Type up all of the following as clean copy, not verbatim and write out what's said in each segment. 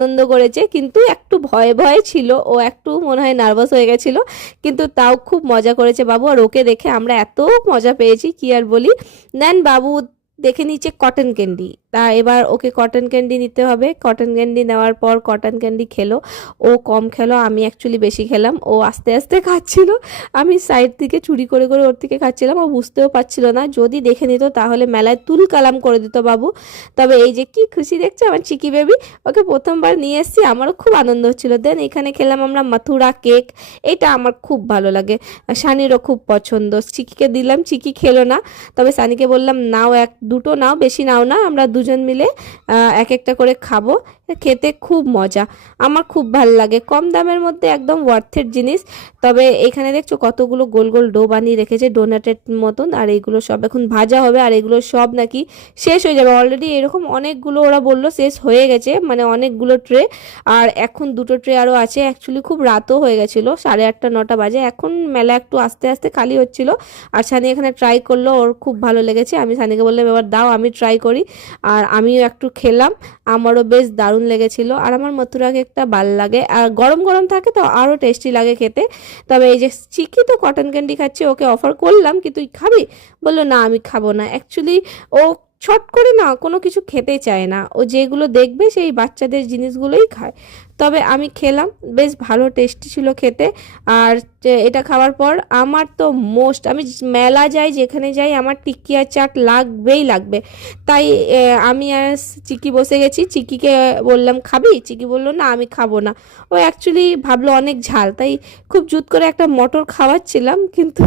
আনন্দ করেছে, কিন্তু একটু ভয়ে ভয়ে ছিল, ও একটু মনে হয় নার্ভাস হয়ে গেছিল, কিন্তু তাও খুব মজা করেছে বাবু। আর ওকে দেখে আমরা এত মজা পেয়েছি কি আর বলি। দেন বাবু দেখে নিচ্ছে কটন ক্যান্ডি, তা এবার ওকে কটন ক্যান্ডি নিতে হবে। কটন ক্যান্ডি নেওয়ার পর কটন ক্যান্ডি খেলো। ও কম খেলো, আমি অ্যাকচুয়ালি বেশি খেলাম। ও আস্তে আস্তে খাচ্ছিল, আমি সাইড থেকে চুরি করে করে ওর থেকে খাচ্ছিলাম। ও বুঝতেও পারছিল না, যদি দেখে নিত তাহলে মেলায় তুল কালাম করে দিত বাবু। তবে এই যে কি খুশি দেখছে আমার চিকি বেবি, ওকে প্রথমবার নিয়ে এসেছি, আমারও খুব আনন্দ হচ্ছিল। দেন এখানে খেলাম আমরা মাথুরা কেক, এটা আমার খুব ভালো লাগে, সানিরও খুব পছন্দ। চিকিকে দিলাম, চিকি খেলো না, তবে সানিকে বললাম নাও, এক দুটো নাও, বেশি নাও না, আমরা দুজন মিলে এক একটা করে খাবো। খেতে খুব মজা, আমার খুব ভাল লাগে, কম দামের মধ্যে একদম ওয়ার্থের জিনিস। তবে এখানে দেখছো কতগুলো গোল গোল ডো বানিয়ে রেখেছে ডোনাটের মতন, আর এইগুলো সব এখন ভাজা হবে, আর এগুলো সব নাকি শেষ হয়ে যাবে। অলরেডি এরকম অনেকগুলো ওরা বললো শেষ হয়ে গেছে, মানে অনেকগুলো ট্রে, আর এখন দুটো ট্রে আরও আছে। অ্যাকচুয়ালি খুব রাতও হয়ে গেছিলো, 8:30 9টা বাজে, এখন মেলা একটু আস্তে আস্তে খালি হচ্ছিল। আর সানি এখানে ট্রাই করলো, ওর খুব ভালো লেগেছে। আমি সানিকে বললাম এবার দাও আমি ট্রাই করি, আর আমিও একটু খেলাম, আমারও বেশ দারুণ লেগেছিল। আর আমার মথুরা কেকটা ভাল লাগে, আর গরম গরম থাকে তো আরও টেস্টি লাগে খেতে। তবে এই যে চিকি তো কটন ক্যান্ডি খাচ্ছে, ওকে অফার করলাম কি তুই খাবি, বললো না আমি খাবো না। অ্যাকচুয়ালি ও ছট করে না কোনো কিছু খেতে চায় না, ও যেগুলো দেখবে সেই বাচ্চাদের জিনিসগুলোই খায়। তবে আমি খেলাম, বেশ ভালো টেস্টি ছিল খেতে। আর এটা খাওয়ার পর আমার তো আমি মেলা যাই যেখানে যাই আমার টিক্কি আর চাট লাগবেই লাগবে। তাই আমি আর চিকি বসে গেছি, চিকিকে বললাম খাবি, চিকি বললো না আমি খাবো না। ও অ্যাকচুয়ালি ভাবলো অনেক ঝাল, তাই খুব জুত করে একটা মটর খাওয়াচ্ছিলাম, কিন্তু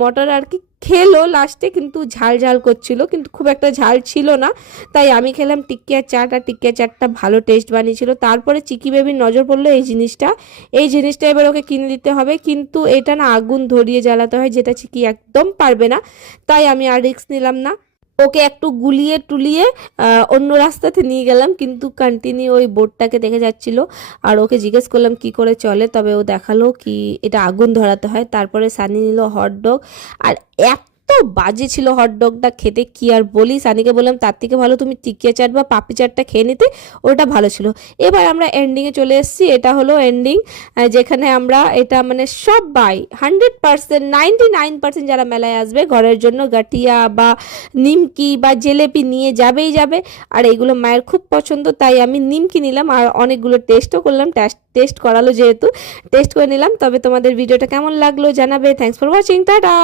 মটর আর কি খেলো লাস্টে, কিন্তু ঝাল ঝাল করছিল, কিন্তু খুব একটা ঝাল ছিল না। তাই আমি খেলাম টিক্কি আর চাট, আর টিক্কি আর চাটটা ভালো টেস্ট বানিয়েছিল। তারপরে চিকি বেবির নজর পড়লো এই জিনিসটা এবার ওকে কিনে দিতে হবে, কিন্তু এটা না আগুন ধরিয়ে জ্বালাতে হয়, যেটা চিকি একদম পারবে না। তাই আমি আর রিস্ক নিলাম না, ওকে একটু গুলিয়ে টুলিয়ে অন্য রাস্তাতে নিয়ে গেলাম, কিন্তু কন্টিনিউ ওই বোর্ডটাকে দেখে যাচ্ছিল। আর ওকে জিজ্ঞেস করলাম কি করে চলে, তবে ও দেখালো কি এটা আগুন ধরাতে হয়। তারপরে সানি নিল হটডগ, আর এত বাজে ছিল হটডগটা খেতে কি আর বলি। সানিকে বললাম তার থেকে ভালো তুমি টিকিয়া চাট বা পাপড়ি চাটটা খেয়ে নিতে, ওটা ভালো ছিল। এবার আমরা এন্ডিংয়ে চলে এসেছি, এটা হলো এন্ডিং, যেখানে আমরা এটা মানে সবাই 100% 99% যারা মেলায় আসবে ঘরের জন্য গাটিয়া বা নিমকি বা জিলেপি নিয়ে যাবেই যাবে। আর এইগুলো মায়ের খুব পছন্দ, তাই আমি নিমকি নিলাম, আর অনেকগুলো টেস্টও করলাম, টেস্ট করালো যেহেতু টেস্ট করে নিলাম। তবে তোমাদের ভিডিওটা কেমন লাগলো জানাবে। Thanks for watching, tata.